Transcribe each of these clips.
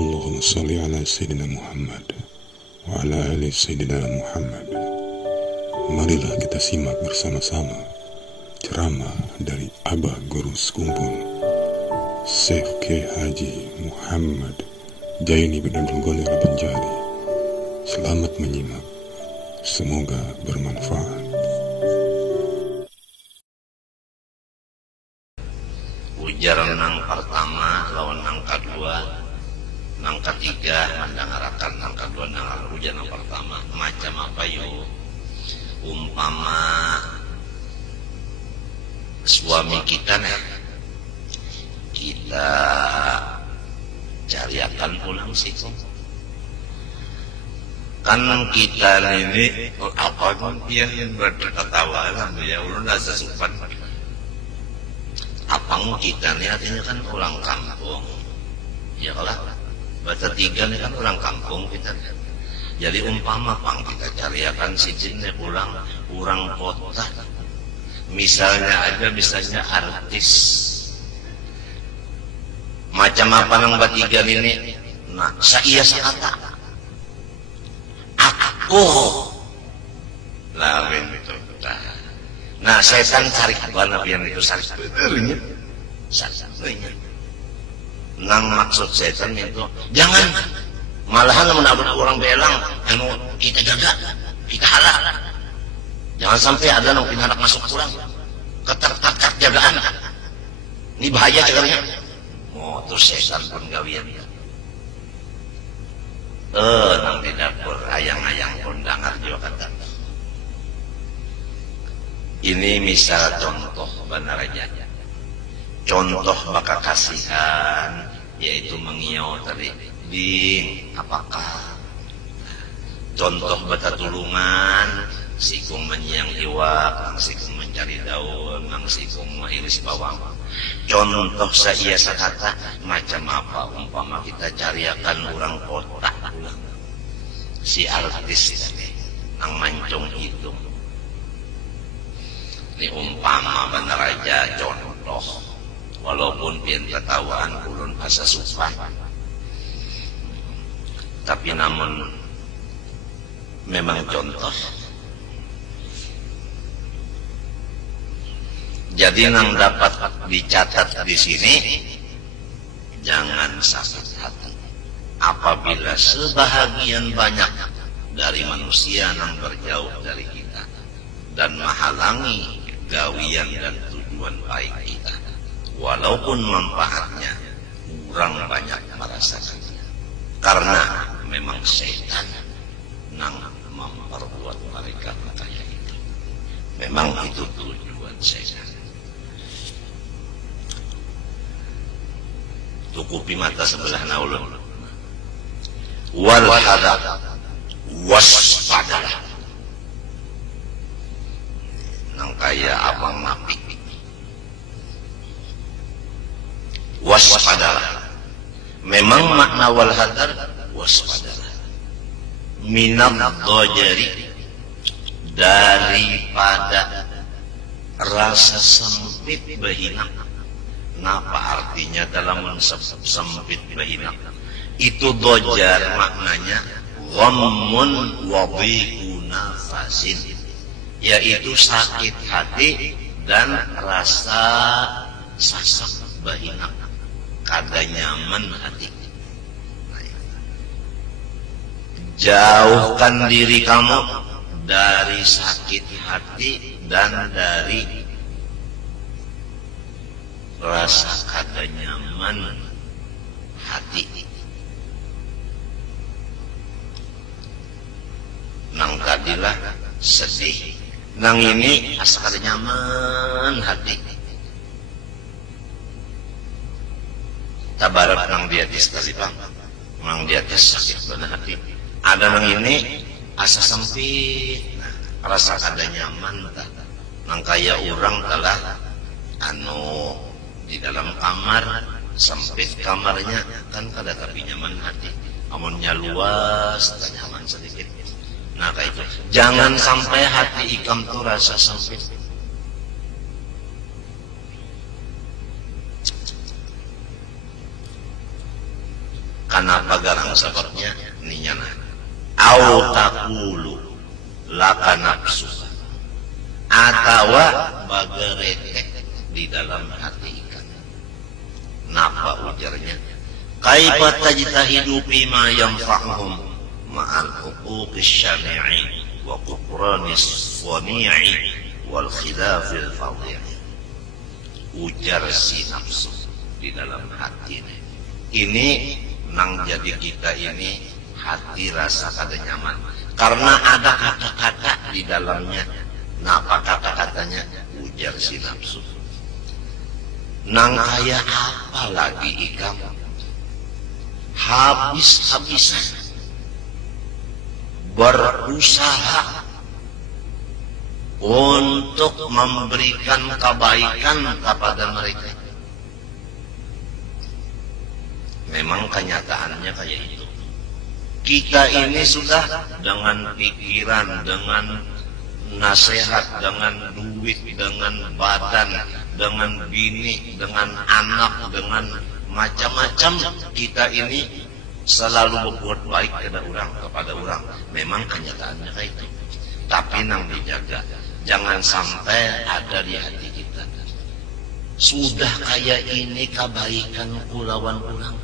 Allahumma salli ala Sayyidina Muhammad wa ala ali Sayyidina Muhammad. Marilah kita simak bersama-sama ceramah dari Abah Guru Sekumpul Syekh K. Haji Muhammad Jaini bin Abdul Ghani Al-Banjali. Selamat menyimak, semoga bermanfaat. Ujar nang pertama lawan nang kedua, nang ketiga mandangarakan nang kedua nang ujar nang pertama macam apa yo? Umpama suami kita nih, kita cariakan pulang sih kan kita ini apa pun dia berketawa ya ulun rasa sopan apang kita nih artinya kan orang kampung ya kalau bahasa tiga nih kan orang kampung kita jadi umpama pang kita cariakan si jinnya pulang orang kota misalnya artis macam apa nang batiga ini nah saya kata aku lawan itu nah setan cari kabar yang itu sebenarnya nang maksud setan itu jangan malahan menabrak orang belang anu kita jaga kita halal jangan sampai ada nang pinarak masuk pulang ketat jagaan ini bahaya cegarnya oh terus setan pun gawian nang di dapur ayang-ayang kondangan juga kata ini misal contoh benar aja contoh bakal kasihan yaitu mengiau tadi di apakah contoh bata tulungan sikung menyiang iwak nang sikung mencari daun nang sikung mengiris bawang contoh saya sakata macam apa umpama kita cariakan orang kota si artis tadi nang mancung hidung ini umpama benar aja contoh walaupun pian ketawaan ulun asa supan tapi namun memang contoh jadi nang dapat dicatat di sini jangan sakit hati apabila sebahagian banyak dari manusia nang berjauh dari kita dan menghalangi gawian dan tujuan baik kita walaupun manfaatnya kurang banyak merasakannya karena memang setan nang memperbuat mereka kayak itu memang itu tujuan setan tukupi mata sebelah naulun wal hadar waspadalah nang kaya abang napi waspadalah memang makna wal hadar waspadalah minam dojari daripada rasa sempit bahina napa artinya dalam sempit bahina itu dojar maknanya ghammun wa dhiqu nafasin yaitu sakit hati dan rasa sasak bahina kada nyaman hati jauhkan diri kamu dari sakit hati dan dari rasa kada nyaman hati nang kadilah sedih nang ini asa kada nyaman hati tabarat nang di atas tadi bang nang di atas sakit benar hati ada nang ini asa sempit rasa kada nyaman nang kaya orang telah anu di dalam kamar sempit kamarnya kan kada tapi nyaman hati amunnya luas tak nyaman sedikit nah kayak itu jangan sampai hati ikam tuh rasa sempit Kenapa garang sebabnya ninyana au taqulu laka nafsu atawa bageretek di dalam hati ikan. Napa ujarnya? Kaifa tajtahidu bima yanfa'uhum ma'al huquqis syari'i wa kufranis wani'i wal khilafil fadhi'i. Ujar si nafsu di dalam hati ini nang jadi kita ini hati rasa kada nyaman karena ada kata-kata di dalamnya. Nah, apa kata-katanya? Ujar si nafsu, nang kaya apa lagi ikam habis-habisan berusaha untuk memberikan kebaikan kepada mereka. Memang kenyataannya kayak itu. Kita ini sudah dengan pikiran, dengan nasihat, dengan duit, dengan badan, dengan bini, dengan anak, dengan macam-macam, kita ini selalu berbuat baik kepada orang. Memang kenyataannya kayak itu. Tapi nang dijaga, jangan sampai ada di hati kita. Sudah kayak ini kebaikan kulawan orang.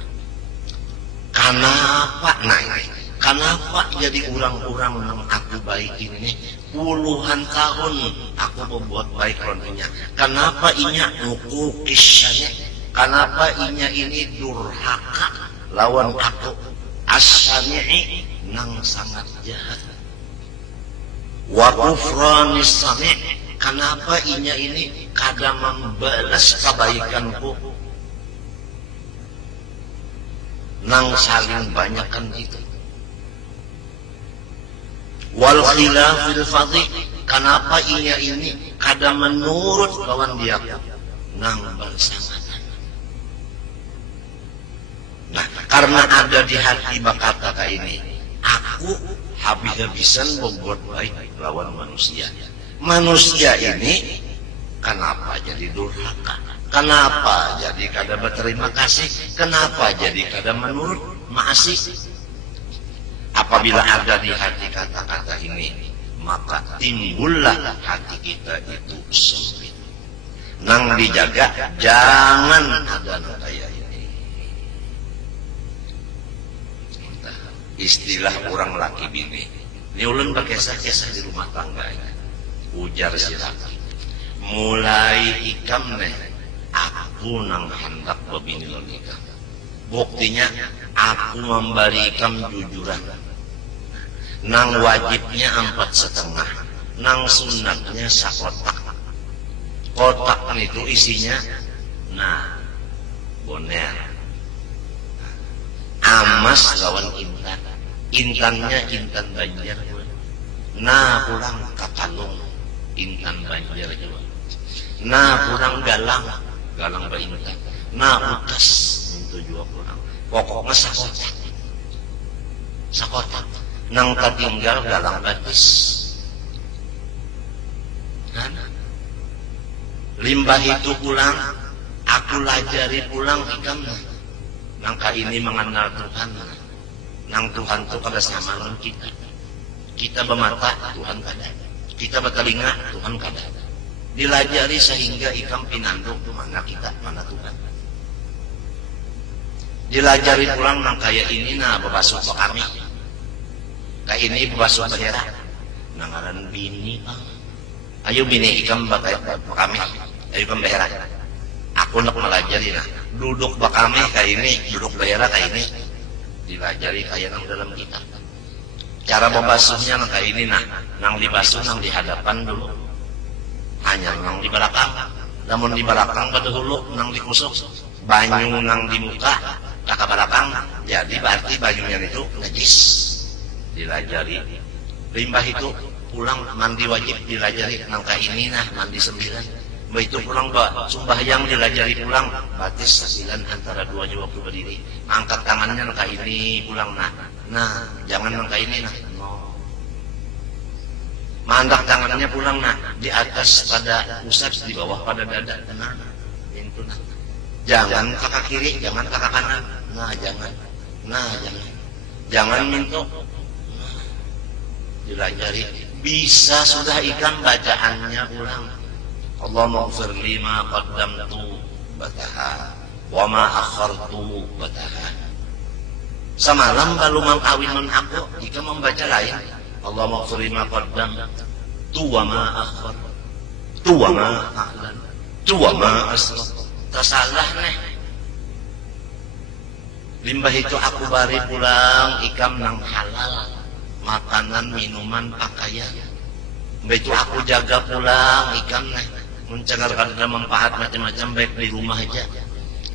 Kenapa? Nah, kenapa jadi orang-orang yang aku baik ini puluhan tahun aku membuat baik lawannya? Kenapa inya nuku kisahnya? Kenapa inya ini durhaka lawan aku? As-sami'i nang sangat jahat. Wa kufranis sami', kenapa inya ini kada membalas kebaikanku? Nang saling banyakkan itu. Wal khilafil fadhi, kenapa inya ini kada menurut lawan dia? Nang bersama. Nah, karena ada di hati bakata kayak ini, aku habis-habisan membuat baik lawan manusia. Manusia ini kenapa jadi durhaka? Kenapa jadi kada berterima kasih? Kenapa jadi kada menurut maasih? Apabila ada di hati kata-kata ini, maka timbullah hati kita itu sempit. Nang dijaga, jangan ada kayak ini. Istilah orang laki bini. Ini ulun berkesah-kesah di rumah tangga. Ujar si laki, mulai ikam nih, aku nang hendak babini lo nikah. Buktinya aku memberikan jujuran. Nang wajibnya 4,5, nang sunatnya sakotak. Kotak itu isinya, nah, boner, amas lawan intan. Intannya intan Banjar. Nah, pulang Kakalung, intan Banjar juga. Nah, pulang Galang berintan. Nah, utas itu juga pulang. Pokoknya sakotak. Nang tertinggal Galang batis. Limbah itu pulang, aku lajari pulang ikam. Nangka ini mengenal Tuhan. Nang Tuhan itu kada sama dengan kita. Kita bermata, Tuhan kada. Kita bertelinga, Tuhan kada. Dilajari sehingga ikam pinandung mana kita, mana Tuhan. Dilajari pulang nang kaya ini nah bebasuh kami. Kayak ini bebasuh bendera. Nangaran bini bang. Ayo bini ikam bakai kami. Ayo ikam bendera. Aku nak melajari nah. Duduk bakami kayak ini, duduk bendera kayak ini. Dilajari kayak nang dalam kita. Cara membasuhnya nang kayak ini nah. Nang dibasuh nang di hadapan dulu. Hanya nang di belakang. Namun di belakang pada hulu nang dikusuk. Banyu nang di muka kakak belakang. Jadi berarti banyunya itu najis. Dilajari. Limbah itu pulang mandi wajib dilajari. Nang kayak ini nah mandi 9. Begitu pulang sembahyang dilajari pulang batis 9 antara 2 waktu berdiri. Angkat tangannya nang kayak ini pulang nah jangan nang kayak ini nah. Mandak tangannya pulang nah di atas pada pusat, di bawah pada dada. Nah itu nah. Jangan kakak kiri, jangan kakak kanan. Nah jangan. Nah, jangan minta. Dilajari. Bisa sudah ikan bacaannya ulang. Allahumma ighfir li ma qaddamtu bataha wa ma akhartu bataha. Semalam baru mengawin non aku jika membaca lain. Allahumma ighfir li ma qaddamtu wa ma akhartu wa ma a'lantu wa ma asrartu. Tersalah nih. Limbah itu aku bari pulang ikam nang halal, makanan, minuman, pakaian. Limbah itu aku jaga pulang ikam nih, mencagarkan ada manfaat macam-macam baik di rumah aja.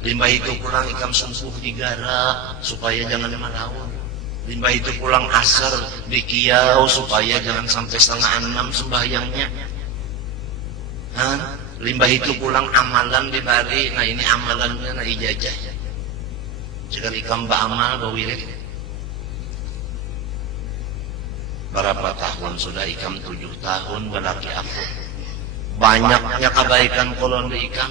Limbah itu pulang ikam sungguh digarap supaya jangan melawan. Limbah itu pulang asar di kiau supaya jangan sampai 5:30 sembahyangnya. Limbah itu pulang amalan dibari, nah ini amalannya nah ijazah. Jika ikam ba'amal bawirid. Berapa tahun sudah ikam? 7 tahun berlaki aku. Banyaknya kebaikan kolon di ikam.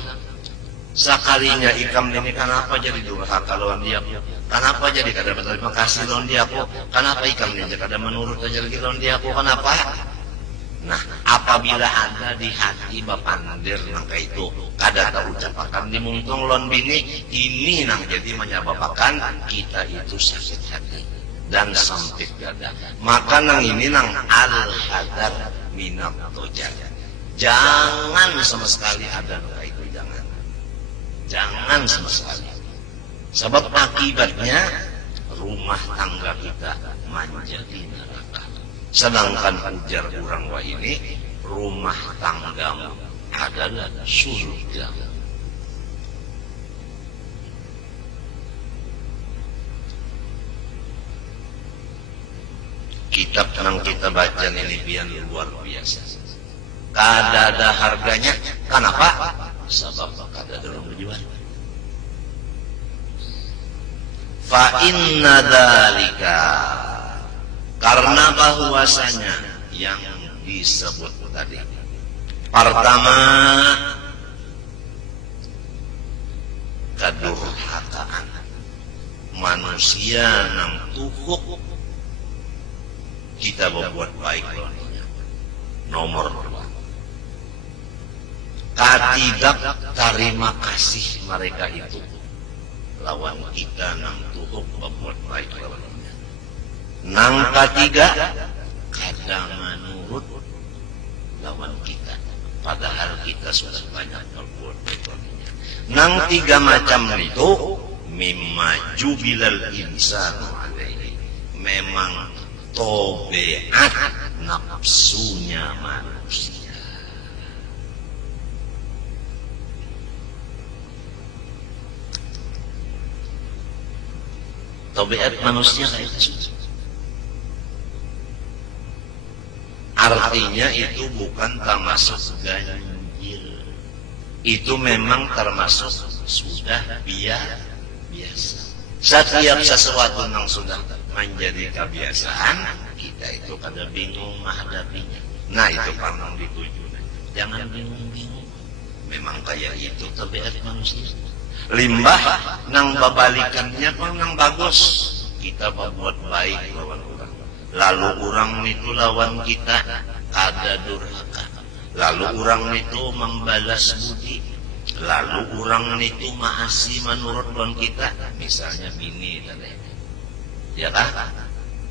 Sekalinya ikam ini kenapa jadi durhaka lawan dia? Kenapa jadi kada berterima kasih lawan dia aku? Kenapa ikam ini kada menurut aja lagi lawan dia aku? Kenapa? Nah, apabila ada di hati bapandir nangka itu kada tahu ucapakan dimungtung lon bini, ini nang jadi menyebabkan kita itu sakit hati dan sempit dada. Maka nang ini nang al-hadar minat tojar. Jangan sama sekali ada nangka itu, jangan sama sekali. Sebab akibatnya rumah tangga kita menjadi neraka. Sedangkan ujar orang wa ini, rumah tanggamu adalah surga. Kitab yang kita baca ini biar luar biasa. Kada ada harganya. Kenapa? Sebab kada ada orang berjual. Fa inna dzalika, karena bahwasanya yang disebut tadi. Pertama, kedurhakaan. Manusia nang tuhuk kita berbuat baik lawannya. Nomor 2, katidak terima kasih mereka itu lawan kita nang tuhuk berbuat baik lawannya. Nang ketiga, kadang menurut lawan kita, padahal kita sudah banyak berbuat baik. Nang 3 macam itu mimma jubilal insanu alaihi, memang tobeat nafsunya manusia. Tobeat manusia kayak itu. Artinya itu bukan termasuk ganjil. Itu memang termasuk sudah biasa. Setiap sesuatu yang sudah menjadi kebiasaan, kita itu kada bingung menghadapinya. Nah itu pernah dituju. Jangan bingung-bingung. Memang kayak itu tabiat manusia. Limbah nang babalikannya pun nang bagus. Kita berbuat baik lawan orang. Lalu orang itu lawan kita kada durhaka. Lalu orang itu membalas budi. Lalu orang itu maasi menurut lawan kita. Misalnya bini tadi. Ya kan?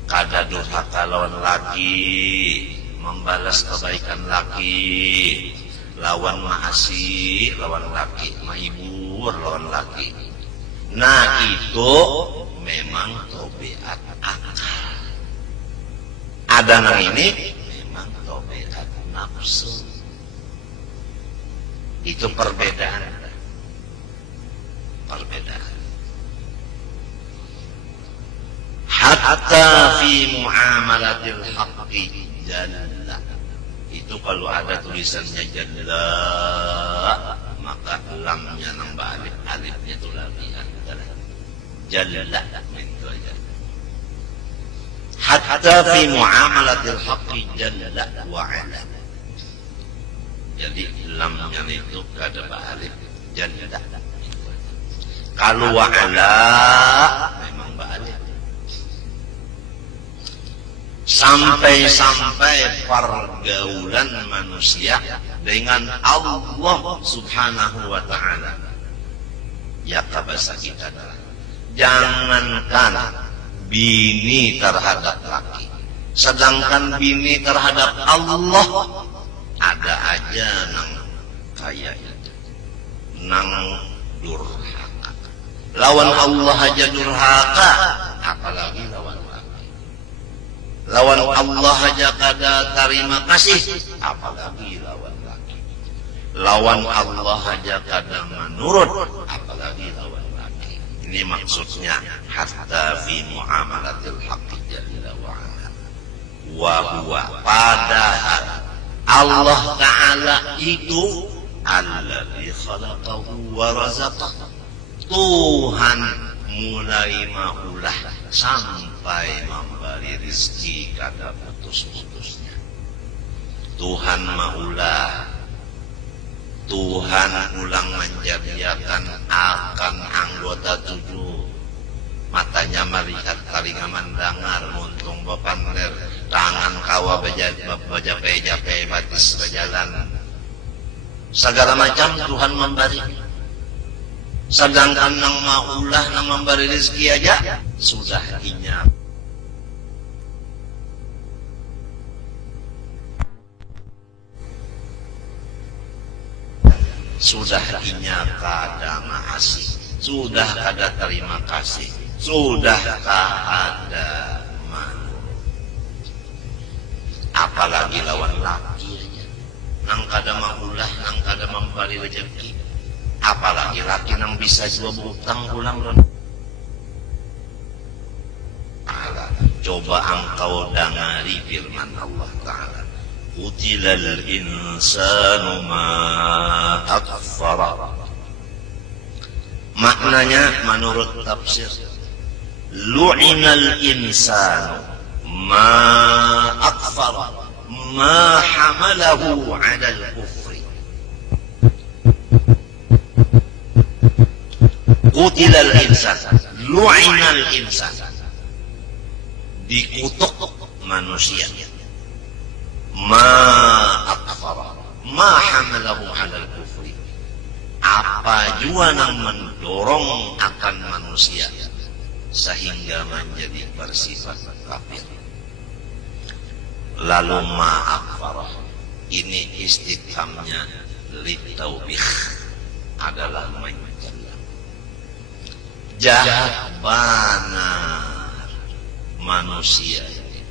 Kada durhaka lawan laki, membalas kebaikan laki, lawan maasi lawan laki, mahibur lawan laki. Nah itu memang tobeat akal. Ada nang ini memang tobeat nafsu. Itu perbedaan. Hatta fi muamalatil haqqi jalla. Itu kalau ada tulisannya jalla, maka lamnya nambah alif, alifnya itu labihan. Jalla itu aja. Hatta fi muamalatil haqqi jalla wa ala. Jadi lamnya itu kada alif, jalla. Kalau wa ala memang alif. sampai-sampai pergaulan manusia dengan Allah Subhanahu wa ta'ala. Ya bahasa kita adalah jangankan bini terhadap laki, sedangkan bini terhadap Allah ada aja nang kayak itu, nang durhaka. Lawan Allah aja durhaka, apalagi lawan laki. Lawan Allah aja kada terima kasih, apalagi lawan laki. Lawan Allah aja kada menurut, apalagi lawan laki. Ini maksudnya hatta fi muamalatil haqqi jalla wa ala. Wa huwa, padahal Allah Ta'ala itu alladzi khalaqahu wa razaqahu. Tuhan mulai maulah sampai memberi rezeki kada putus-putusnya. Tuhan maulah, Tuhan ulang menjadikan akan anggota tujuh, matanya melihat, telinga mendengar, muntung bepander, tangan kawa bejape-jape, batis berjalan, segala macam Tuhan memberi. Sedangkan nang maulah nang memberi rezeki aja sudah inyap. Sudah inya kada makasih, sudah kada terima kasih, sudah kada manut. Apalagi lawan laki aja, nang kada maulah, nang kada memberi rezeki. Apalagi laki nang bisa jua berutang pulang don. Coba engkau dengari firman Allah Ta'ala, Qutilal insanu ma akfara. Maknanya menurut tafsir, lu'inal insanu ma akfara ma hamalahu 'ala al-kufri. Qutilal insan, lu'inal insan, dikutuk manusia. Ma akfara ma hamalahu 'ala al-kufri. Apa jua yang mendorong akan manusia sehingga menjadi bersifat kafir. Lalu ma akfara, ini istifhamnya litaubih, adalah mencela. Jahat benar manusia ini.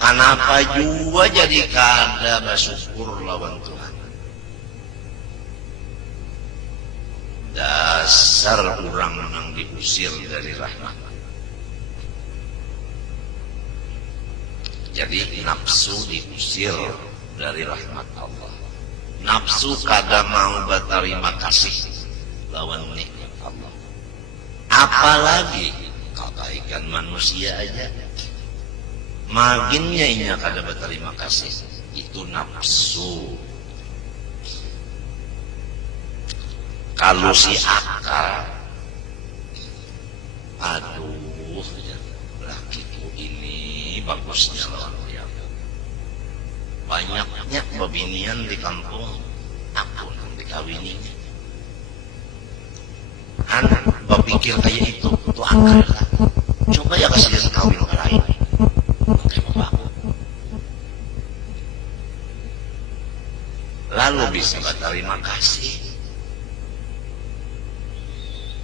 Kenapa juga jadi kada bersyukur lawan Tuhan? Dasar orang yang diusir dari rahmat. Jadi nafsu diusir dari rahmat Allah. Nafsu kada mau berterima kasih lawan nikmat Allah. Apalagi kebaikan manusia aja, maginnya ini kada berterima kasih. Itu nafsu. Kalau si akal, aduh, lakiku ini bagusnya lawan dia. Banyaknya babinian di kampung, aku yang dikawini. Anak berpikir kayak itu akal lah. Coba ya kasih dia kawin ke lain. Oke bapakku. Lalu bisa berterima kasih.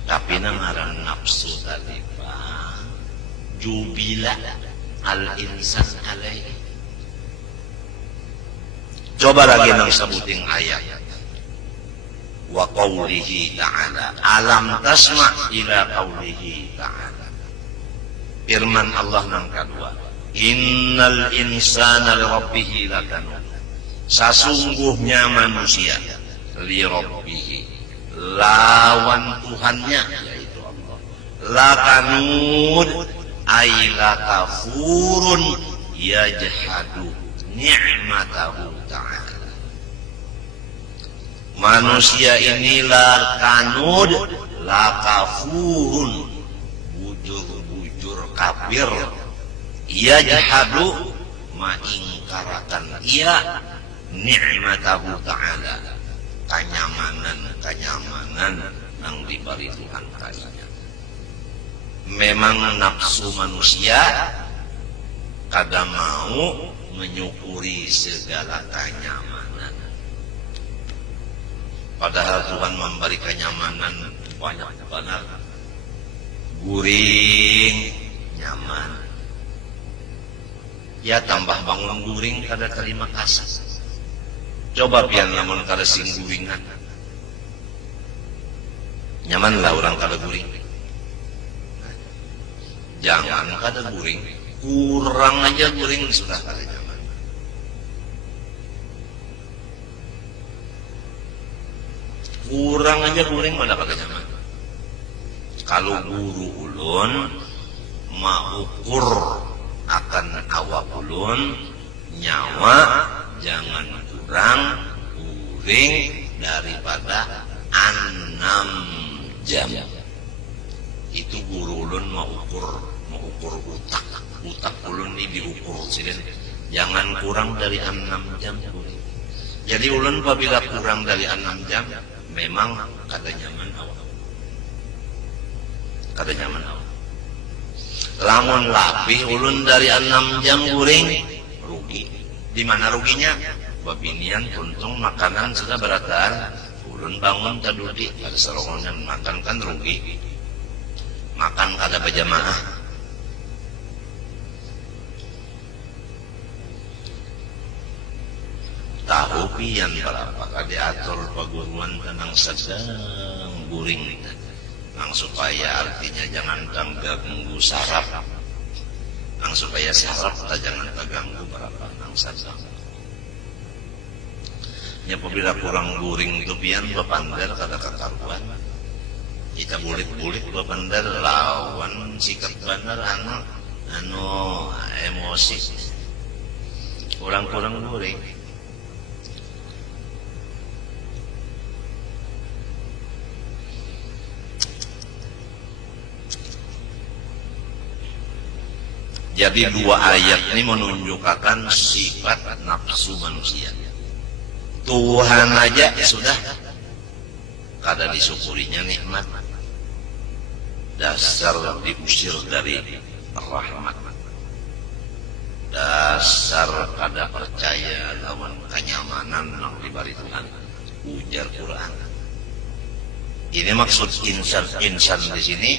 Tapi ngaran nafsu tadi Pak, jubila al-insan alaihi. Coba lagi nang sebuting ayat. Wa qawlihi ta'ala, alam tasma' ila qawlihi ta'ala. Firman Allah nang kedua, innal insana li rabbihi lakanud. Sesungguhnya manusia li rabbihi, lawan Tuhannya yaitu Allah, lakanud ay lakafurun yajhadu ni'matahu ta'ala. Manusia ini lakanud, lakafurun, bujur-bujur kafir, ia jahadu ma'ingkarakan ia ni'matahu ta'ala, kenyamanan yang diberi Tuhan kalinya. Memang nafsu manusia kada mau menyukuri segala kenyamanan, padahal Tuhan memberi kenyamanan banyak banget. Guring nyaman, ya tambah bangun guring kada terima kasih. Coba pian lamun kada sing guringan, nyaman lah orang kada guring. Jangan kada guring, kurang aja guring sudah kada nyaman. Kurang aja guring mana kada nyaman. Kalau guru ulun maukur akan awak ulun, nyawa jangan kurang guring daripada 6 jam. Itu guru ulun maukur utak ulun ini diukur siden, jangan kurang dari 6 jam guring. Jadi ulun apabila kurang dari 6 jam memang kada nyaman awak. Kada nyaman awak. Lamun lapih ulun dari 6 jam guring, rugi. Di mana ruginya? Babinian untung makanan sudah berataan, ulun bangun tadudi ada serongan makan kan rugi. Makan kada berjamaah. Tahu pian berapa kada atur paguruan tenang sedang guring nang supaya artinya jangan ganggu saraf, nang supaya saraf jangan terganggu berapa nang sadang. Ya apabila kurang guring itu pian bapandar kada kekaruan. Kita bulit-bulit bapandar lawan sikap benar anu emosi. Kurang-kurang guring. Jadi 2 ayat ini menunjukkan sifat nafsu manusia. Tuhan aja sudah kada disyukurinya nikmat, dasar diusir dari rahmat, dasar kada percaya lawan kenyamanan yang diberi Tuhan. Ujar Quran. Ini maksud insan di sini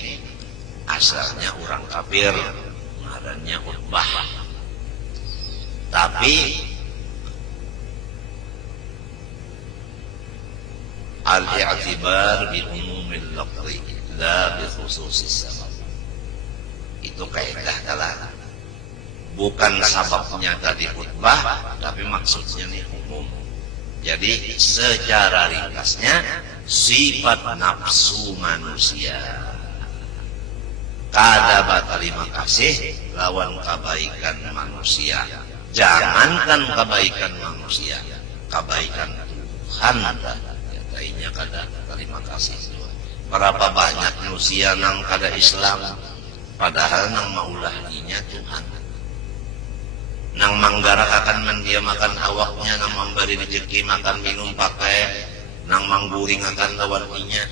asalnya orang kafir, ngarannya Utbah. Tapi al-i'tibar bi umumil lafzi la bi khususis sabab. Itu kaidah dalam. Bukan sababnya tadi Utbah, tapi maksudnya nih umum. Jadi secara ringkasnya sifat nafsu manusia kada berterima kasih lawan kebaikan manusia. Jangankan kebaikan manusia, kebaikan Tuhan katanya kada terima kasih. Berapa banyak manusia nang kada Islam, padahal nang maulahinya Tuhan, nang manggara akan mendiamakan awaknya, nang memberi rezeki makan minum pakai, nang mangguring akan lawannya,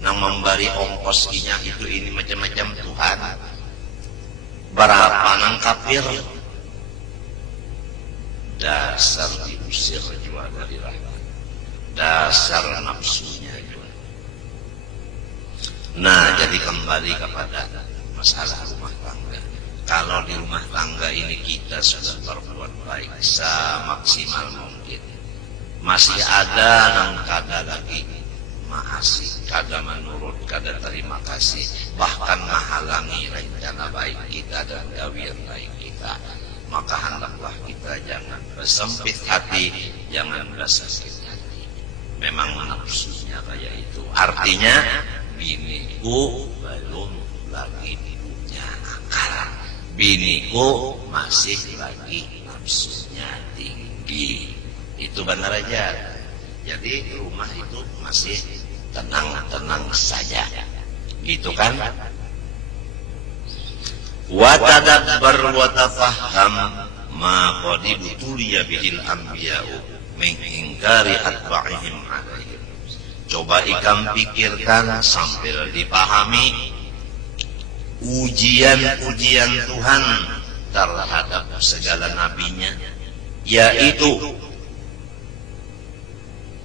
nang memberi ongkos inya itu ini macam-macam Tuhan. Berapa nang kafir, dasar diusir jua dari rahmat, dasar nafsunya jua. Nah, jadi kembali kepada masalah rumah tangga. Kalau di rumah tangga ini kita sudah berbuat baik semaksimal mungkin, masih ada nang kada lagi maasih, kada menurut, kada terima kasih, bahkan menghalangi rencana baik kita dan gawian baik kita, maka hendaklah kita jangan bersempit hati, jangan bersakit hati. Memang nafsunya kayak itu. Artinya biniku belum lagi punya akal, biniku masih lagi nafsunya tinggi. Itu benar aja. Jadi rumah itu masih tenang-tenang saja, gitu kan? wa tadabbar wa tafahham ma qad ibtuliya bihil anbiya'u min ingkari atba'ihim alaihim. Coba ikam pikirkan sambil dipahami ujian-ujian Tuhan terhadap segala nabinya, yaitu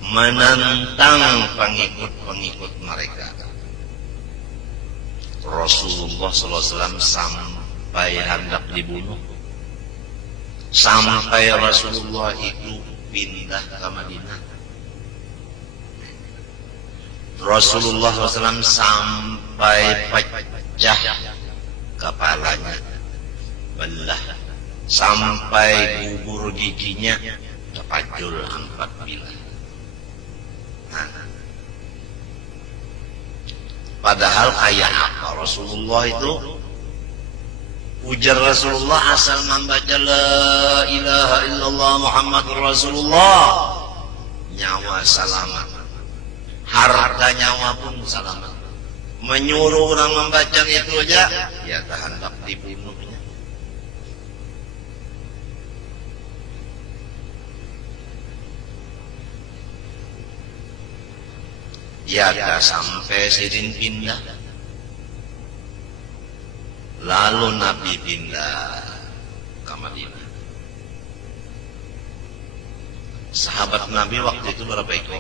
menantang pengikut-pengikut mereka. Rasulullah SAW sampai hendak dibunuh, sampai Rasulullah itu pindah ke Madinah. Rasulullah SAW sampai pecah kepalanya, belah, sampai gugur giginya terpacul 4 bilah. Padahal kayak apa Rasulullah itu? Ujar Rasulullah asal membaca la ilaha illallah Muhammadur Rasulullah, nyawa selamat, harta nyawa pun selamat. Menyuruh orang membaca itu aja, ya hendak dibunuhnya. Ya dah sampai Sirin pindah, lalu Nabi pindah ke Madinah. Sahabat Nabi waktu itu berapa ekor?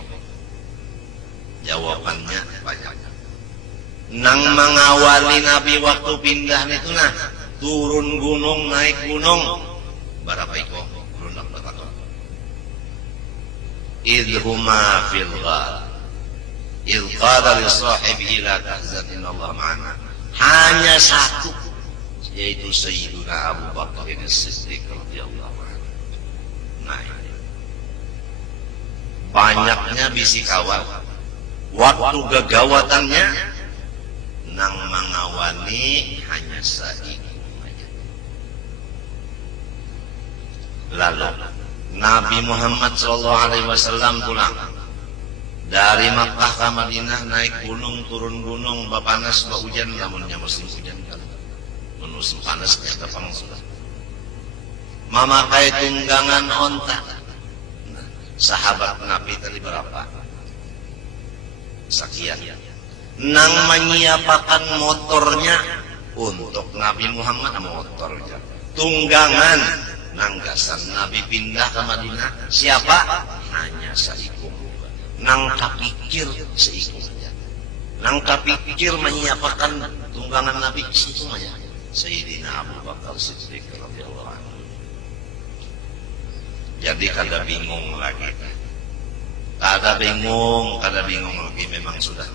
Jawabannya banyak. Nang mengawali Nabi waktu pindah itu nah, turun gunung naik gunung berapa ekor? Rundak berapa? Idhuma fil ghar idh qala li sahibihi la tahzan innallaha ma'ana. Hanya satu, yaitu Sayyiduna Abu Bakar As-Siddiq radhiyallahu anhu. Nah, banyaknya bisi kawal. Waktu gegawatannya nang mengawani hanya saiku. Lalu Nabi Muhammad SAW pulang dari Makkah ke Madinah, naik gunung, turun gunung, panas, hujan, namunnya musim hujan kan, musim panas kita pang sudah. Memakai tunggangan onta. Nah, sahabat Nabi tadi berapa? Sekian. Nang menyiapkan motornya untuk Nabi Muhammad, motornya, tunggangan. Nang gasan Nabi pindah ke Madinah, siapa? Hanya saiku. Nang kapikir seiku saja. Nang kapikir menyiapkan tunggangan Nabi itu saja. Sayyidina Abu Bakar Siddiq radhiyallahu anhu. Jadi kada bingung lagi. Kada bingung lagi, memang sudah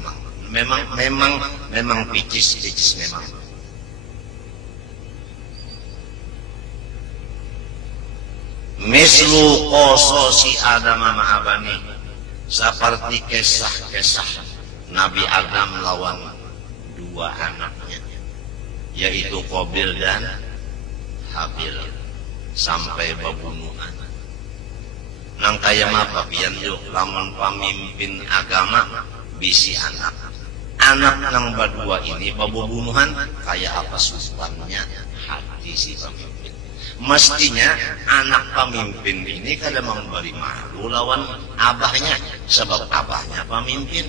memang picis memang. Mislu qasosi Adam ma'abani, seperti kisah-kisah Nabi Adam lawan 2 anaknya, yaitu Qabil dan Habil, sampai pembunuhan. Nang kaya apa pian yuk lamun pemimpin agama bisi anak nang badua ini pembunuhan, kaya apa sultannya hati si pemimpin. Mestinya anak pemimpin ini kada memberi malu lawan abahnya, sebab abahnya pemimpin,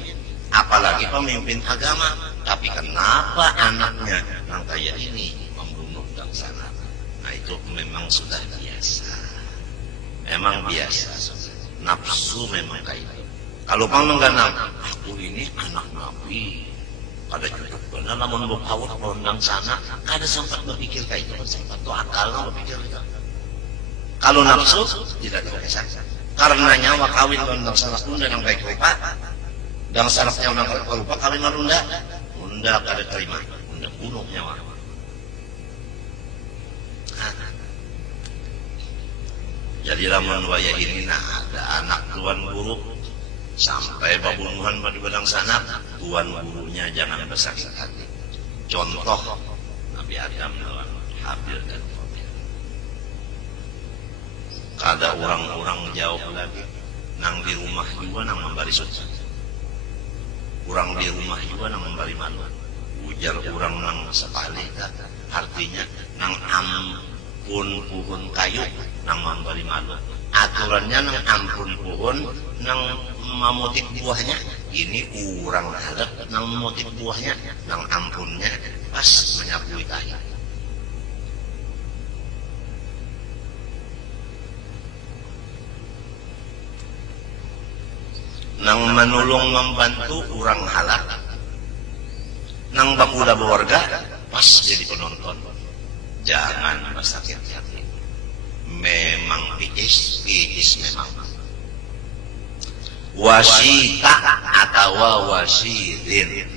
apalagi pemimpin agama. Tapi kenapa anaknya yang kayak ini membunuh dan sana? Nah itu memang sudah biasa, memang biasa. Nafsu memang kayak itu. Kalau kamu mengganang, aku ini anak Nabi, kada cukup benar namun berpaut perundang sana, kada sempat berpikir kayak itu, sempat tuh akal berpikir itu. Kalau nafsu tidak ada kesan, karena nyawa kawin perundang sana Unda yang baik rupa, dan salahnya orang rupa kawin Unda, Unda kada terima, Unda bunuh nyawa. Jadi lamun waya ini nah ada anak tuan guru sampai pembunuhan pada badang sana, tuan gurunya jangan bersakit hati. Contoh Nabi Adam lawan Habil dan Qabil. Kada orang-orang jauh lagi, nang di rumah juga nang memberi suci, kurang di rumah juga nang memberi malu. ujar orang nang sapali artinya nang ampun puhun kayu nang memberi malu. Aturannya nang ampun puhun nang memutik buahnya. Ini orang harap nang memutik buahnya, nang ampunnya pas menyapui kayu. Nang menolong membantu orang halak, nang bakuda berwarga pas jadi penonton. Jangan bersakit hati. Memang piis memang. Wasita atau wasirin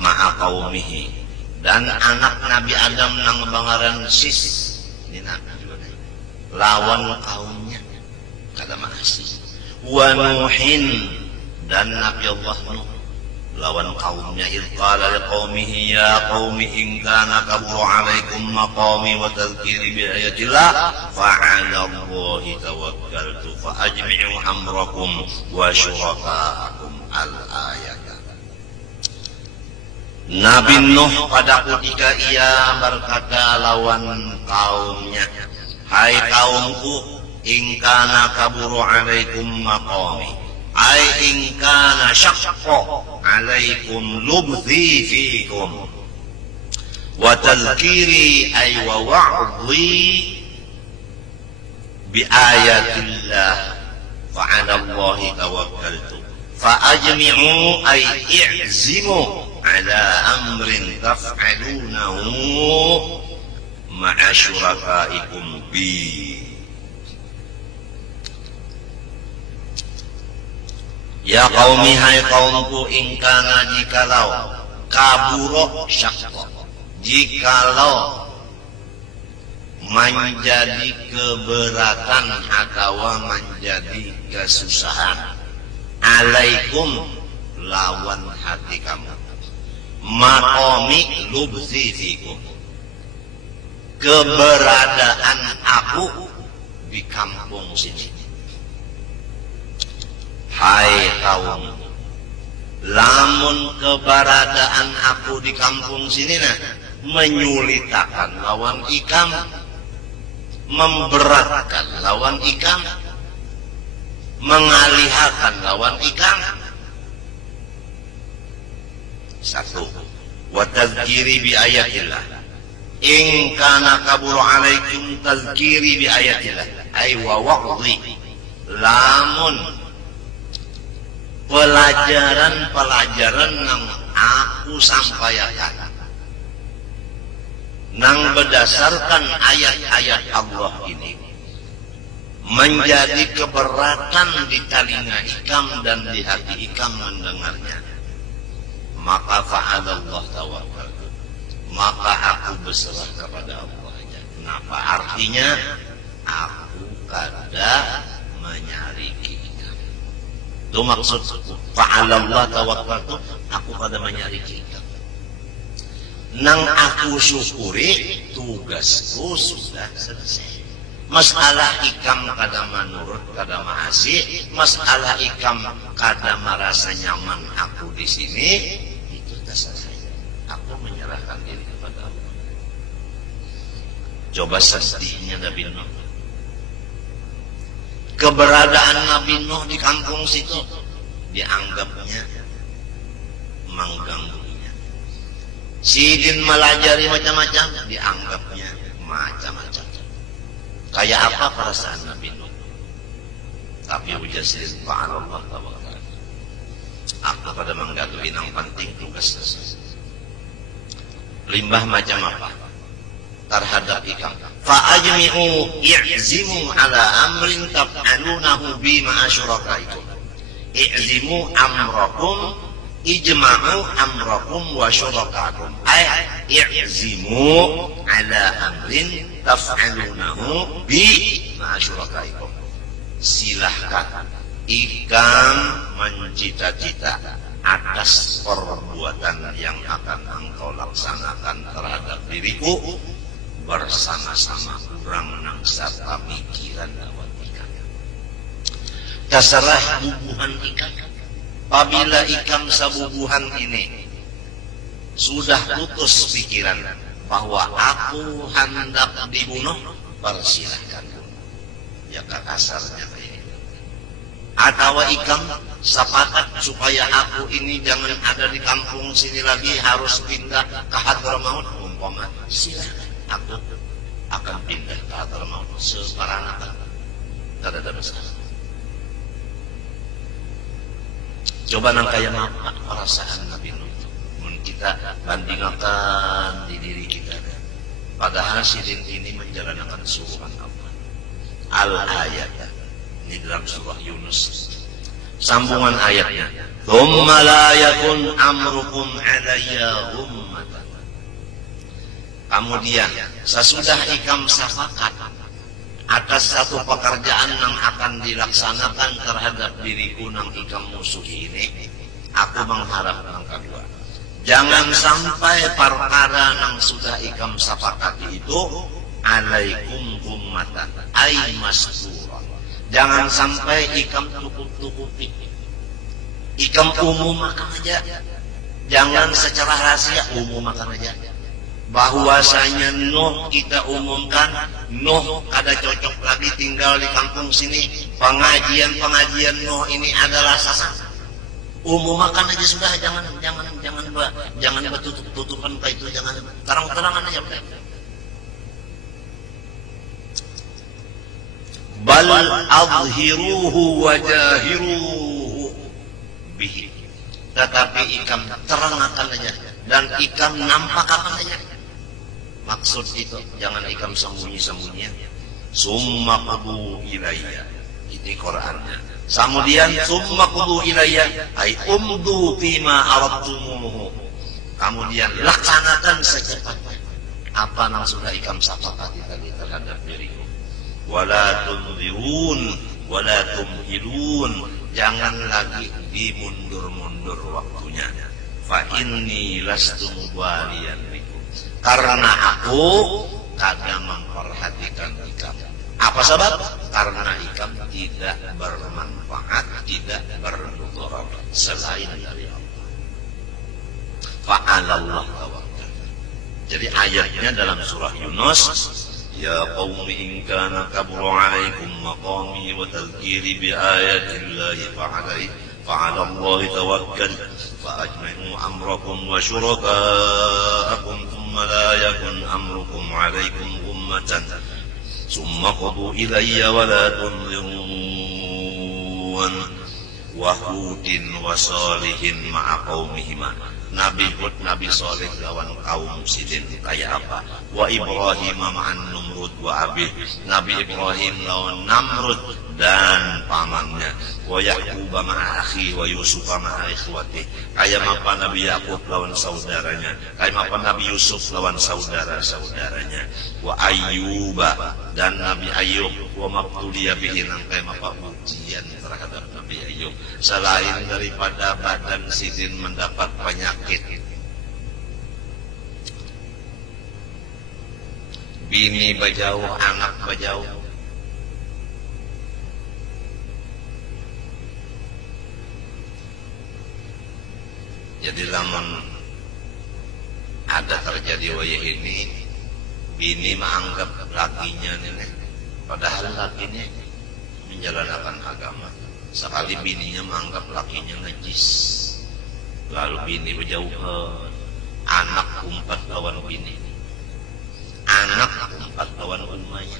ma'a qaumihi, dan anak Nabi Adam nang bangaran sis nina lawan kaumnya kada makasih. Wa Nuhin, dan Nabi Allah Nuh lawan kaumnya. Qala liqaumihi ya qaumi in kana kabura alaikum maqami wa tadhkiri bi ayatillah fa 'ala Allahi tawakkaltu fa ajmi'u amrakum wa syurakaakum al-ayat. Nabi Nuh pada ketika ia berkata lawan kaumnya, hai kaumku, in kana kaburu alaikum maqami, ai in kana syaqqa alaikum lubthi fikum wa tadhkiri ay wa wa'dhi bi ayatillah fa 'ala Allahi tawakkaltu fa ajmi'u ay i'zimu ala amrin taf'alunahu ma'a syurakaikum bi. Ya qaumi, hai kaumku, ingkana jikalau kaburo syakko, jikalau menjadi keberatan atau menjadi kesusahan alaikum lawan hati kamu, maqami lubthi fikum, keberadaan aku di kampung sini. Hai kaum, lamun keberadaan aku di kampung sini nah menyulitakan lawan ikam, memberatkan lawan ikam, mengalihkan lawan ikam. Satu, wa tadhkiri bi ayatillah, in kana kaburu alaikum tadhkiri bi ayatillah ay wa wa'dhi, lamun pelajaran nang aku sampaikan nang berdasarkan ayat-ayat Allah ini menjadi keberatan di telinga ikam dan di hati ikam mendengarnya, maka fa'alallah tawakkal, maka aku berserah kepada Allah aja. Kenapa? Artinya aku kada menyari kita. Itu maksud fa'alallah tawakkaltu, aku pada menyari kita. Nang aku syukuri, tugasku sudah selesai. Masalah ikam kada menurut, kada maasih, masalah ikam kada merasa nyaman aku di sini, itu terserah. Aku menyerahkan diri kepada Allah. Coba sedihnya Nabi Nuh. Keberadaan Nabi Nuh di kampung situ dianggapnya mengganggunya. Sidin melajari macam-macam, dianggapnya macam-macam. Kayak apa perasaan Nabi Nuh? Tapi ujar sidin fa'alallah tawakkal, aku pada menggaduhi yang penting tugas. Limbah macam apa? Terhadap ikam. Fa'ajmi'u i'zimu ala amrin taf'alunahu bi ma'a syurakaikum. I'zimu amrakum, ijma'u amrakum wa syurakakum. Ay i'zimu ala amrin taf'alunahu bi ma'a syurakaikum. Silahkan ikam mencita-cita atas perbuatan yang akan engkau laksanakan terhadap diriku bersama-sama kurang nang serta pikiran lawan ikam. Terserah bubuhan ikam. Apabila ikam sabubuhan ini sudah putus pikiran bahwa aku hendak dibunuh, persilahkan. Ya kasarnya kayak gitu. Atau ikam sepakat supaya aku ini jangan ada di kampung sini lagi, harus pindah ke Hadramaut, umpama silakan, aku akan pindah ke Hadramaut separanakan, tidak ada masalah. Coba nang kaya apa perasaan Nabi Nuh, kita bandingkan di diri kita. Padahal sidin ini menjalankan suruhan Allah. Al-ayat ini dalam surah Yunus. Sambungan ayatnya, "Tsumma la yakun amrukum 'alayya ummatan." Kemudian sesudah ikam sepakat atas satu pekerjaan yang akan dilaksanakan terhadap diriku nang ikam musuh ini, aku mengharap yang kedua, jangan sampai perkara nang sudah ikam sepakati itu alaikum ummatan ay maskurah. Jangan sampai ikam tutup-tutupi, ikam umumkan aja, jangan secara rahasia, umumkan aja bahwasanya Nuh kita umumkan, Nuh kada cocok lagi tinggal di kampung sini, pengajian Nuh ini adalah sesat. Umumkan aja sudah, jangan bertutup-tutupan kayak itu, jangan terang-terangan aja. Bal adhiruhu wajahiruhu bihi. Tetapi ikam terangkan aja dan ikam nampakkan aja. Maksud itu jangan ikam sembunyi-sembunyian. Summa qudu ilayya, ini Qur'annya. Kemudian summa qudu ilayya ay umdu fima aradtumuhu. Kemudian laksanakan secepatnya apa yang sudah ikam sepakati tadi terhadap diriku. Wala tunzirun wala tumhilun, jangan lagi dimundur-mundur waktunya. Fa inni lastu mubaliyan bikum, karena aku kagak memperhatikan ikam. Apa sebab? Karena ikam tidak bermanfaat, tidak bermudarat selain dari Allah. Fa'alallah tawakkal. Jadi ayatnya dalam surah Yunus, ya qaumi in kana kabura 'alaikum maqami wa tadhkiri bi ayatillahi fa'ala Allahi tawakkal fa'ajmi'u amrakum wa syuraka'akum thumma la yakun amrukum 'alaikum ummatan thumma qudu ilayya wa la tunzirun. Wa Hudin wa Salihin ma'a qaumihima, Nabi Hud, Nabi Saleh lawan kaum sidin kayak apa? Wa Ibrahim ma'an Numrud wa Abih, Nabi Ibrahim lawan Namrud dan pamannya. Wa Yaqub ma'a akhi wa Yusuf ma'a ikhwati, kayak apa Nabi Yaqub lawan saudaranya, kayak apa Nabi Yusuf lawan saudara-saudaranya. Wa Ayyub dan Nabi Ayyub, wa mabtuliya bihi, kayak apa ujian terhadap Nabi Ayyub. Selain daripada badan sidin mendapat penyakit, bini bajauh, anak bajauh, jadi lamun ada terjadi wayah ini, bini menganggap lakinya nenek, padahal lakinya menjalankan agama. Sekali bininya menganggap lakinya najis, lalu bini berjauhan, anak umpat lawan bini, anak umpat lawan umanya.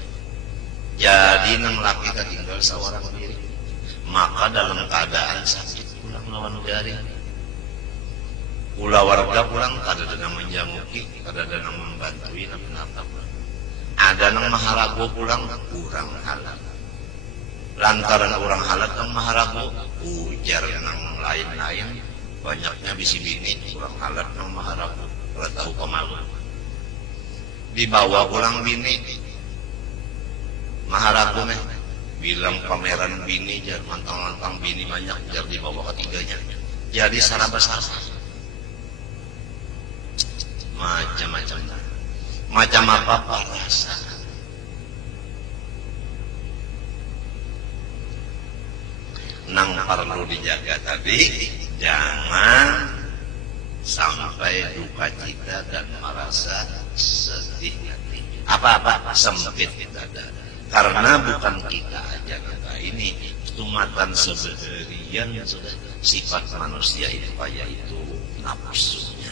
Jadi nang laki tinggal seorang diri, maka dalam keadaan sakit pulang lawan garing, ulah warga pulang kada ada menjamuki, kada ada membantui apa-apa. Ada nang maharago pulang kurang halal. Lantaran orang halat yang maharago, ujar nang lain-lain, banyaknya bisi bini orang halat yang maharago, kalau tahu pemalu. Dibawa pulang bini, maharago nih, bilang pameran bini, jar mantang-mantang bini banyak, jar dibawa ketiganya. Jadi salah besar, macam apa perasaan. Nang perlu dijaga tadi, jangan sampai duka cita dan merasa sedih hati. Apa-apa sempit dada. Karena bukan kita aja kita ini tumatan sebenarnya sudah sifat manusia itu kayak itu nafsunya.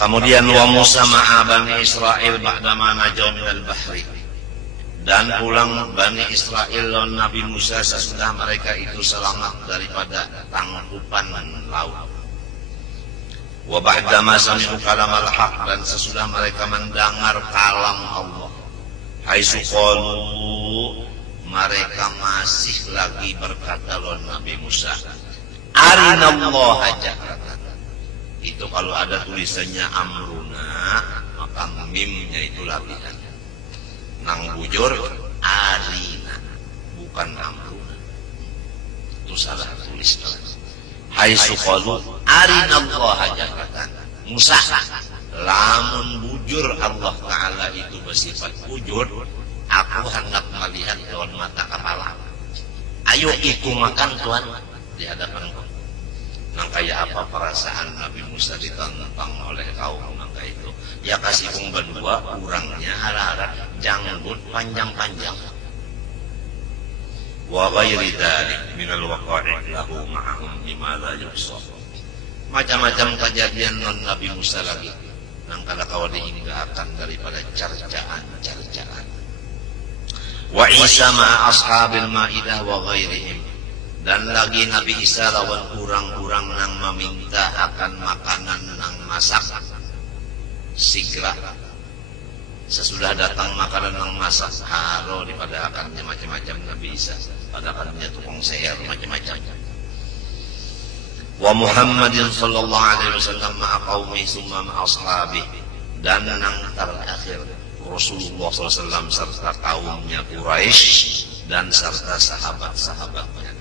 Kemudian wa Musa ma'a Bani Israel ba'dama najaw minal bahri, dan pulang Bani Israel lawan Nabi Musa sesudah mereka itu selamat daripada tangkupan laut. Wa ba'dama sami'u kalamal haq, dan sesudah mereka mendengar kalam Allah. Haitsu qalu, mereka masih lagi berkata lawan Nabi Musa, arinallaha jahratan. Itu kalau ada tulisannya amruna, maka mimnya itu latihan. Nang bujur arina, bukan amruna. Itu salah tulis. Haitsu qalu arinallaha jahratan. Musa, lamun bujur Allah Ta'ala itu bersifat bujur, aku hendak melihat lawan mata kepala. Ayo ikut makan Tuhan di hadapanku. Nang kayak apa perasaan Nabi Musa ditantang oleh kaum nangka itu? Ya kasih kong berdua, kurangnya harap janggut panjang-panjang. Wa ghairi dzalik minal waqa'i lahu ma'ahum bima la yusaf. Macam-macam kejadian non Nabi Musa lagi. Nang kada kau dihinggahkan daripada carcaan. Wa Isa ma'a ashabil ma'idah wa ghairihim, dan lagi Nabi Isa lawan kurang-kurang nang meminta akan makanan nang masak segera. Sesudah datang makanan nang masak haro daripada akannya macam-macam Nabi Isa, pada akannya tukang seher macam-macam. Wa Muhammadin sallallahu alaihi wasallam ma'a qaumi summa ma'a ashabi, dan nang terakhir Rasulullah SAW serta kaumnya Quraisy dan serta sahabat-sahabatnya.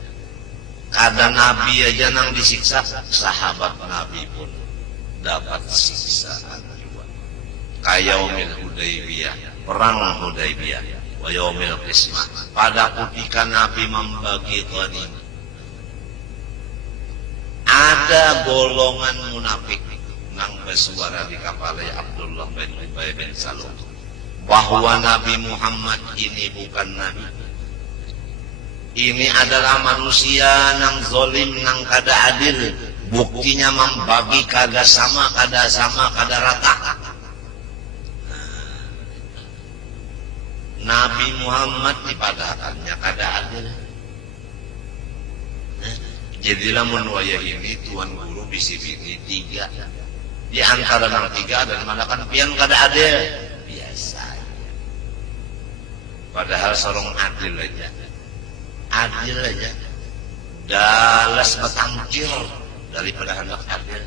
Ada Nabi aja nang disiksa, sahabat Nabi pun dapat siksaan juga. Kayaumil Hudaybiyah, perang Hudaybiyah, wa yaumil qismah, pada ketika Nabi membagi ghanimah. Ada golongan munafik nang bersuara di kapal Abdullah bin Ubay bin Salul bahwa Nabi Muhammad ini bukan Nabi. Ini adalah manusia nang zolim, nang kada adil. Buktinya membagi kada sama, kada rata. Nabi Muhammad dipadakannya kada adil. Jadilah menwaya ini tuan guru bisi bini tiga. Di antara nang tiga dan manakan pian kada adil. Biasa. Padahal sorong adil aja. Dalas betangkir daripada hendak adil.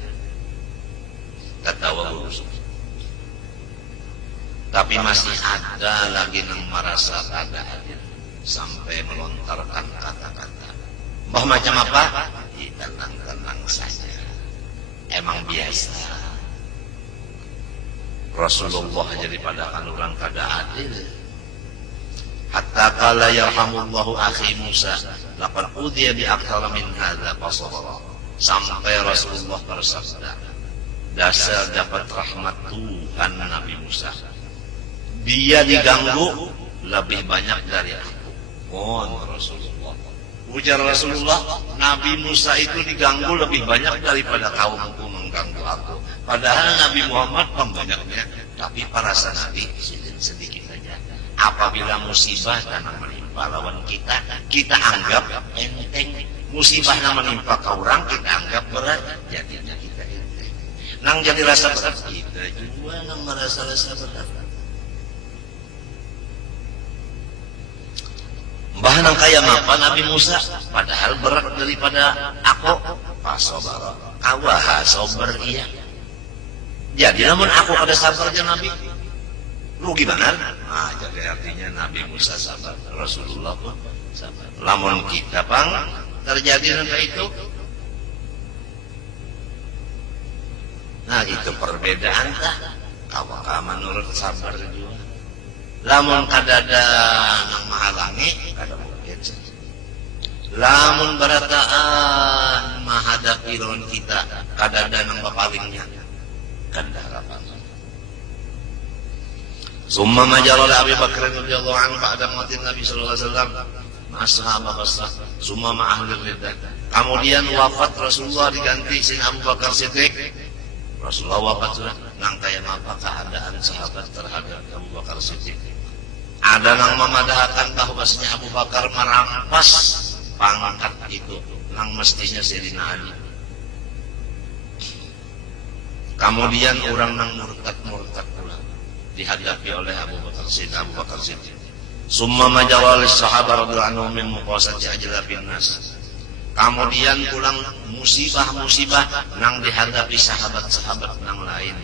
Ketawa guru. Tapi masih ada lagi yang merasa kada adil sampai melontarkan kata-kata. Bah macam apa? Tenang-tenang saja. Emang biasa. Rasulullah jadi padakan orang kada adil. Hatta qala yarhamullahu akhi Musa laqad udhiya bi aktsara min hadza fasabara. Sampai Rasulullah bersabda, dasar dapat rahmat Tuhan Nabi Musa. Dia diganggu lebih banyak dari aku. Rasulullah. Ujar Rasulullah, Nabi Musa itu diganggu lebih banyak daripada kaumku mengganggu aku. Padahal Nabi Muhammad pembanyaknya, tapi perasaan Nabi sedikit saja. Apabila musibah karena menimpa lawan kita anggap enteng. Musibah yang menimpa ke orang, kita anggap berat, jadinya kita enteng. Nang jadi rasa berat, kita juga nang merasa rasa berat. Bahan kaya apa Nabi Musa, padahal berat daripada aku. Pasobar, kawaha sober iya. Jadi namun aku ada sabarnya Nabi, rugi benar. Nah, jadi artinya Nabi Musa sabar, Rasulullah pun sabar. Lamun kita pang terjadi nanti itu. Nah itu perbedaan tak. Kawaka menurut sabar juga. Lamun kadada nang mahalangi kada mungkin. Lamun barataan mahadap menghadapi lawan kita kadada nang papalingnya kada harapan. Summa majarul Abi Bakr radhiyallahu anhu ba'da mati Nabi sallallahu alaihi wasallam ashabah basah summa ma'ahli riddah. Kemudian wafat Rasulullah diganti sin Abu Bakar Siddiq. Rasulullah wafat sudah nang kaya apa keadaan sahabat terhadap Abu Bakar Siddiq. Ada nang memadahakan bahwasanya Abu Bakar merampas pangkat itu nang mestinya Sayyidina Ali. Kemudian orang nang murtad pula dihadapi oleh Abu Bakar Siddiq. Summa majawalis sahabat radhiyallahu anhum min muqasati ajlabin nas. Kemudian pulang musibah-musibah nang dihadapi sahabat-sahabat nang lain.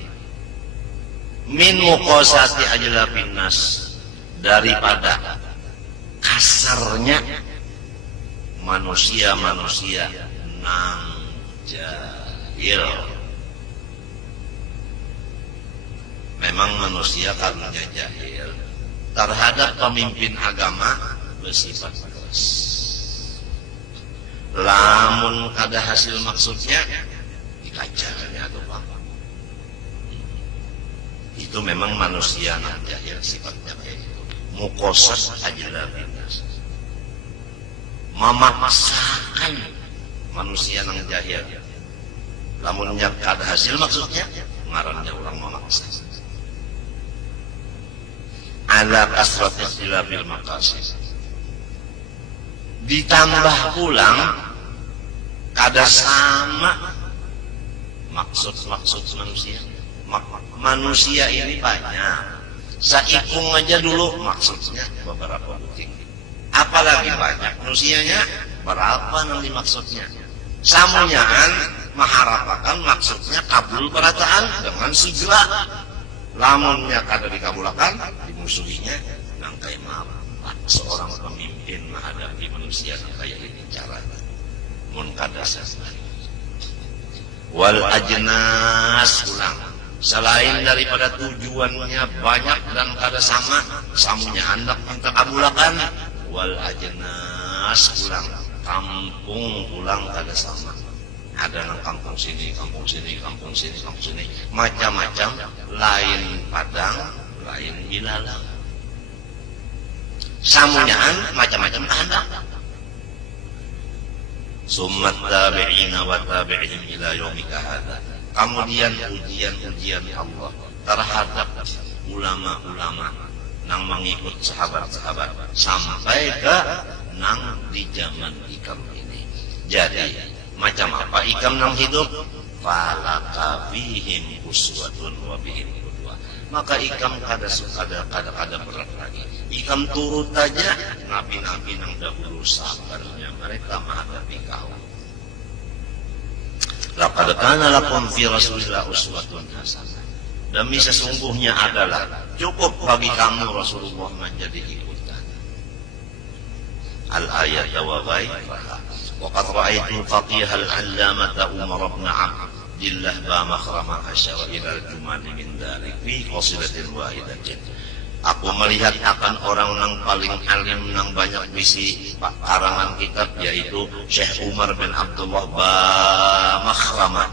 Min muqasati ajlabin nas, daripada kasarnya manusia-manusia nang jahil. Memang manusia karunya jahil terhadap pemimpin agama bersifat keras. Lamun kada hasil maksudnya dikacarnya atau apa? Itu memang manusia nang jahil sifatnya kayak itu. Muqasat ajlabin nas, memaksakan manusia nang jahil. Lamun kada hasil maksudnya ngarannya orang memaksa. Ala kasrat ikhtilafil maqasid. Ditambah pulang kada sama maksud manusia. Manusia ini banyak. Saikung aja dulu maksudnya beberapa buting. Apalagi banyak manusianya berapa nanti maksudnya. Samunyaan mengharapkan maksudnya kabul perataan dengan segera. Lamunnya kada dikabulakan, dimusuhinya nang kaya maaf seorang pemimpin menghadapi manusia nang kaya ini cara mun kada sasar. Wal ajnas ulang, selain daripada tujuannya banyak dan kada sama, samunya hendak minta kabulakan. Wal ajnas ulang, kampung ulang kada sama. Ada nang kampung sini, macam-macam, lain padang, lain bilalang. Samunyaan macam-macam kehendak. Summat tabi'ina wa tabi'ihim ila yaumika hadza. Kemudian ujian Allah terhadap ulama-ulama nang mengikut sahabat-sahabat sampai ke nang di zaman ikam ini. Jadi macam apa ikam nang hidup? Falaka bihim uswatun wa bihim qudwah. Maka ikam kada berat lagi. Ikam turut aja nabi-nabi nang dahulu sabarnya mereka menghadapi kaum. Laqad kana lakum fi Rasulillah uswatun hasanah. Demi sesungguhnya adalah cukup bagi kamu Rasulullah menjadi ikutan. Al-ayat wa ghairah. وقد رأيت الفقيه العلامة عمر بن عبد الله بامخرم أشار إلى الجمال من ذلك في قصيدة واحدة. Aku melihat akan orang yang paling alim yang banyak bisi karangan kitab, yaitu Syekh Umar bin Abdullah Bamakhramah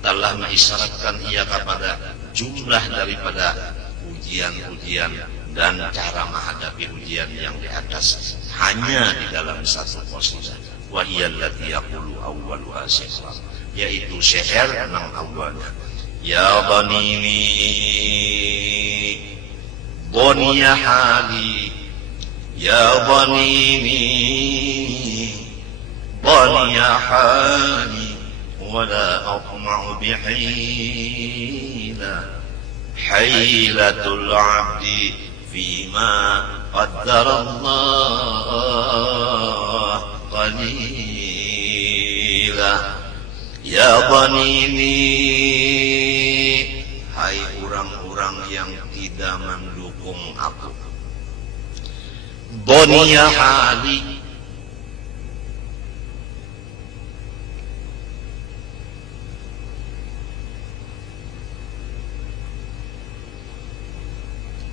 telah mengisyaratkan ia kepada jumlah daripada ujian-ujian dan cara menghadapi ujian yang di atas hanya di dalam satu qasidah. Wa hiya allati yaqulu awwaluha syi'ran, yaitu syair nang awalnya ya banini dunya hali ya banini dunya hali wala aqma'u bihila hilatul 'abdi fima qaddara Allah qalila ya banini, hai orang-orang yang tidak mendukung aku. Dunya hali,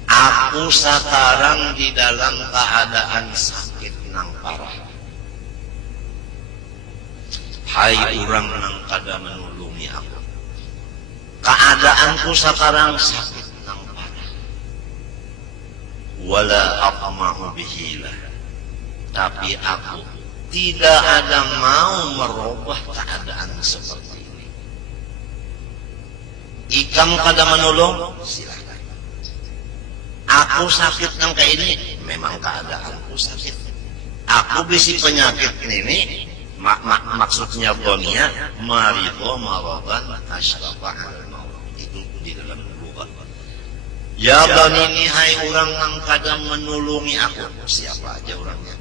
aku sekarang di dalam keadaan sakit nang parah. hai urang nang kada menulungi aku. Keadaanku sekarang sakit nang parah. Wala aqma'u bihilah. Tapi aku tidak ada mau merubah keadaan seperti ini. Ikam kada menolong, silakan. Aku sakit nang kayak ini, memang keadaanku sakit. Aku bisi penyakit ini, maksudnya bonia, marido maradan asrafa al-maut. Itu di dalam lughat. Ya bani hai orang nang kada menulungi aku. Siapa aja orangnya?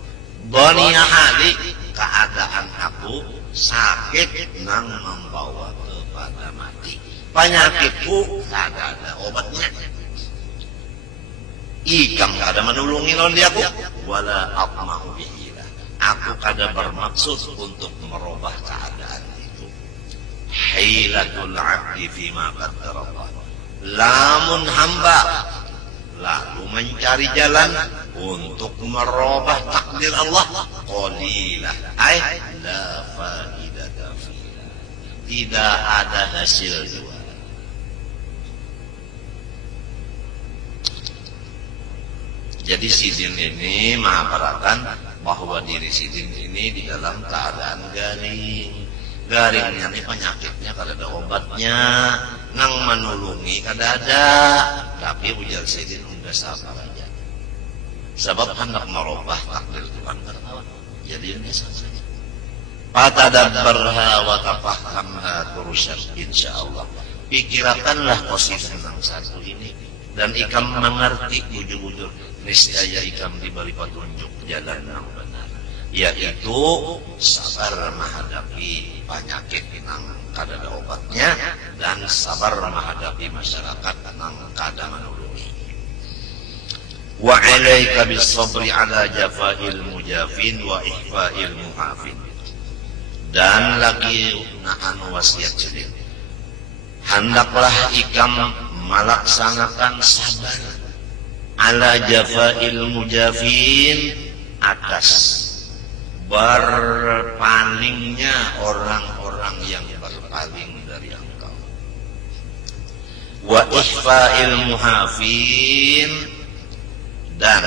Bani hali, keadaan aku sakit nang membawa kepada mati. Penyakitku kada ada obatnya. Ikam kada menulungi lawan aku. Wala aqma'u bihilah. Aku kada bermaksud untuk merubah keadaan itu. Hilatul 'abdi fima qaddara Allah. Lamun hamba lalu mencari jalan untuk merubah takdir Allah, qalilah ay la faidata fiha. Tidak ada hasil juga. Jadi sidin ini mengabarkan bahwa diri sidin ini di dalam keadaan garing. Garingnya ini penyakitnya kada ada obatnya, nang menulungi kada ada. Tapi ujar sidin udah sabar aja. Sebab hendak merubah takdir Tuhan tertawan. Jadi ini saja. Fatadabbarha wa tafahhamha turusyad insyaallah. Pikirkanlah posisi yang satu ini dan ikam mengerti bujur-bujur. Niscaya ikam diberi petunjuk jalan yang benar, yaitu sabar menghadapi penyakit nang kada ada obatnya dan sabar menghadapi masyarakat nang kada menulungi. Wa 'alaika bis-sabri 'ala jafa'il mujafin wa ihfa'il muhafin. Dan lagi naan wasiat jadi, hendaklah ikam melaksanakan sabar ala jafa'il mujafin, atas berpalingnya orang-orang yang berpaling dari engkau. Wa ihfa'il muhafin, dan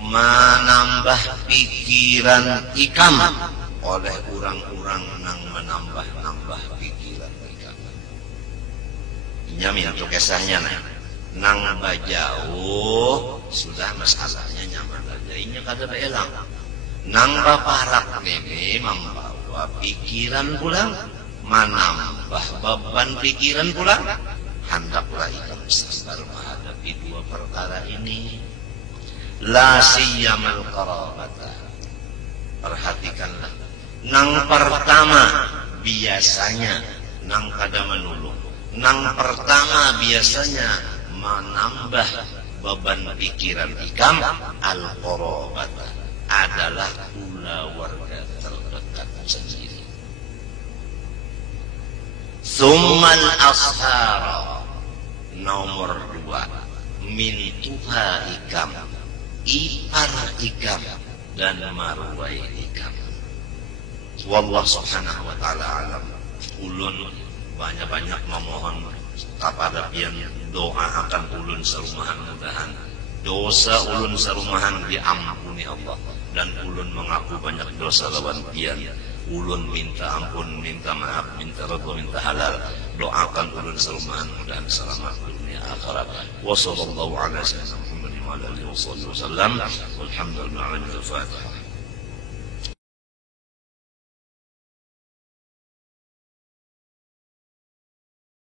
menambah pikiran ikam oleh orang-orang yang menambah pikiran ikam. Nyamin untuk kisahnya nang bajauh sudah masalahnya nyaman aja ini kada beelang. Nang baparak ini membawa pikiran pulang, menambah beban pikiran pulang. Hendaklah ikam sabar menghadapi dua perkara ini. La siyamal qarabata. Perhatikanlah. Nang pertama biasanya nang kada menulung. Nang pertama biasanya menambah beban pikiran ikam al-qarabat adalah pula warga terdekat sendiri. Summal ashara, nomor 2, mintuha ikam, ipar ikam dan marwai ikam. Wallah subhanahu wa ta'ala alam. Ulun banyak-banyak memohon kepada pian doa akan ulun serumahan, mudahan dosa ulun serumahan diampuni Allah, dan ulun mengaku banyak dosa lawan pian. Ulun minta ampun, minta maaf, minta redha, minta halal. Doakan ulun serumahan mudahan selamat dunia akhirat. Wa sallallahu ala sayyidina Muhammad wa ala alihi wasallam. Walhamdulillah. Al-Fatihah.